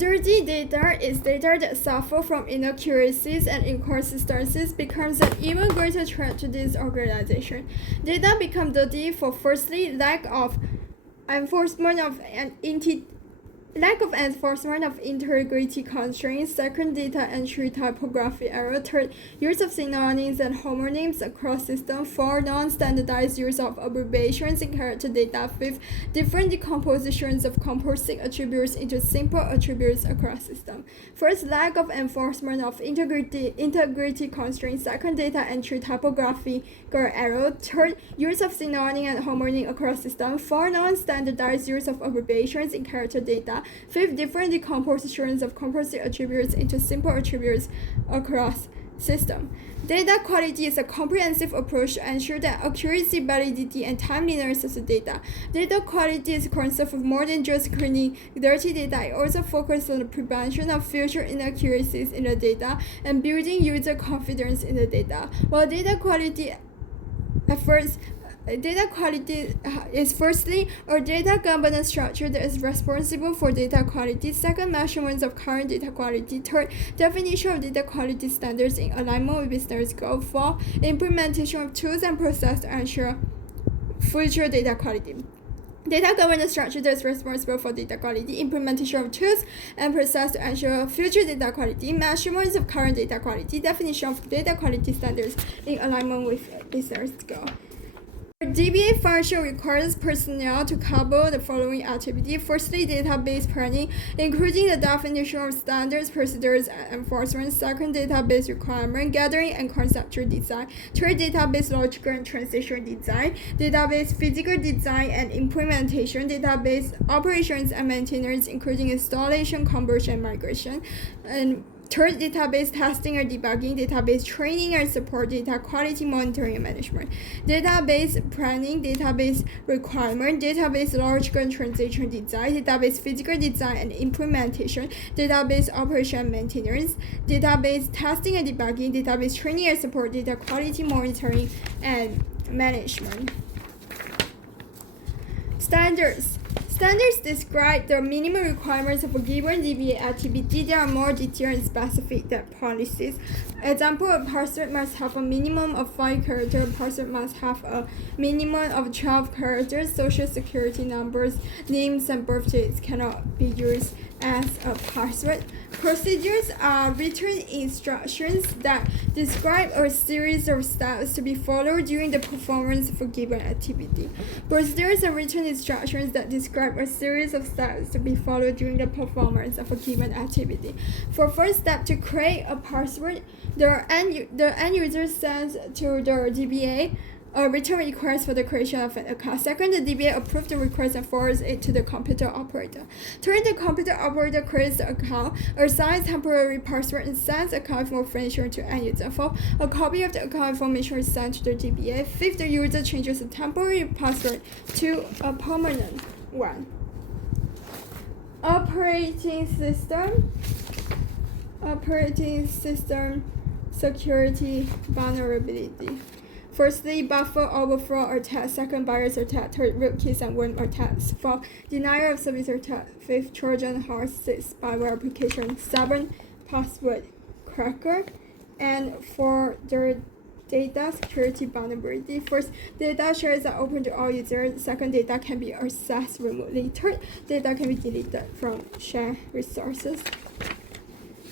Dirty data is data that suffers from inaccuracies and inconsistencies, becomes an even greater threat to this organization. Data become dirty for firstly lack of enforcement of integrity constraints, second data entry typography error, third use of synonyms and homonyms across systems, four non-standardized use of abbreviations in character data, fifth different decompositions of composite attributes into simple attributes across systems. First, lack of enforcement of integrity constraints, second data entry typography error, third use of synonym and homonym across systems, four non-standardized use of abbreviations in character data, fifth different decompositions of composite attributes into simple attributes across system. Data quality is a comprehensive approach to ensure that accuracy, validity, and timeliness of the data. Data quality is concerned with more than just cleaning dirty data. It also focuses on the prevention of future inaccuracies in the data and building user confidence in the data. While data quality is firstly a data governance structure that is responsible for data quality. Second, measurements of current data quality. Third, definition of data quality standards in alignment with business goals. Fourth, implementation of tools and processes to ensure future data quality. Data governance structure that is responsible for data quality, implementation of tools and processes to ensure future data quality, measurements of current data quality, definition of data quality standards in alignment with business goals. DBA function requires personnel to cover the following activity. Firstly, database planning, including the definition of standards, procedures, and enforcement. Second, database requirement gathering and conceptual design. Third, database logical and transition design. Database physical design and implementation. Database operations and maintenance, including installation, conversion, and migration. And third, database testing and debugging, database training and support, data quality monitoring and management. Database planning, database requirement, database logical and transition design, database physical design and implementation, database operation and maintenance, database testing and debugging, database training and support, data quality monitoring and management. Standards describe the minimum requirements of a given DBA activity. They are more detailed and specific than policies. Example, a password must have a minimum of 5 characters. A password must have a minimum of 12 characters. Social security numbers, names, and birth dates cannot be used as a password. Procedures are written instructions that describe a series of steps to be followed during the performance of a given activity. Procedures are written instructions that describe a series of steps to be followed during the performance of a given activity. For first step, to create a password, the end user sends to the DBA a written request for the creation of an account. Second, the DBA approves the request and forwards it to the computer operator. Third, the computer operator creates the account, assigns temporary password, and sends account information to end user. Fourth, a copy of the account information is sent to the DBA. Fifth, the user changes the temporary password to a permanent one. Operating system security vulnerability. Firstly, buffer overflow attack. Second, virus attack. Third, rootkits and worm attacks. Fourth, denial of service attack. Fifth, Trojan horse. Sixth, spyware application. 7, password cracker. And for the data security vulnerability, first, data shares are open to all users. Second, data can be accessed remotely. Third, data can be deleted from shared resources.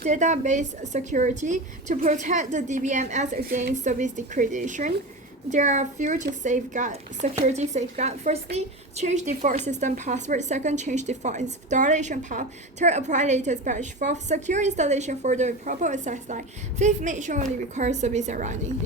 Database security. To protect the DBMS against service degradation, there are a few security safeguards. Firstly, change default system password. Second, change default installation path. Third, apply latest patch. Fourth, secure installation for the proper access line. Fifth, make sure only required service are running.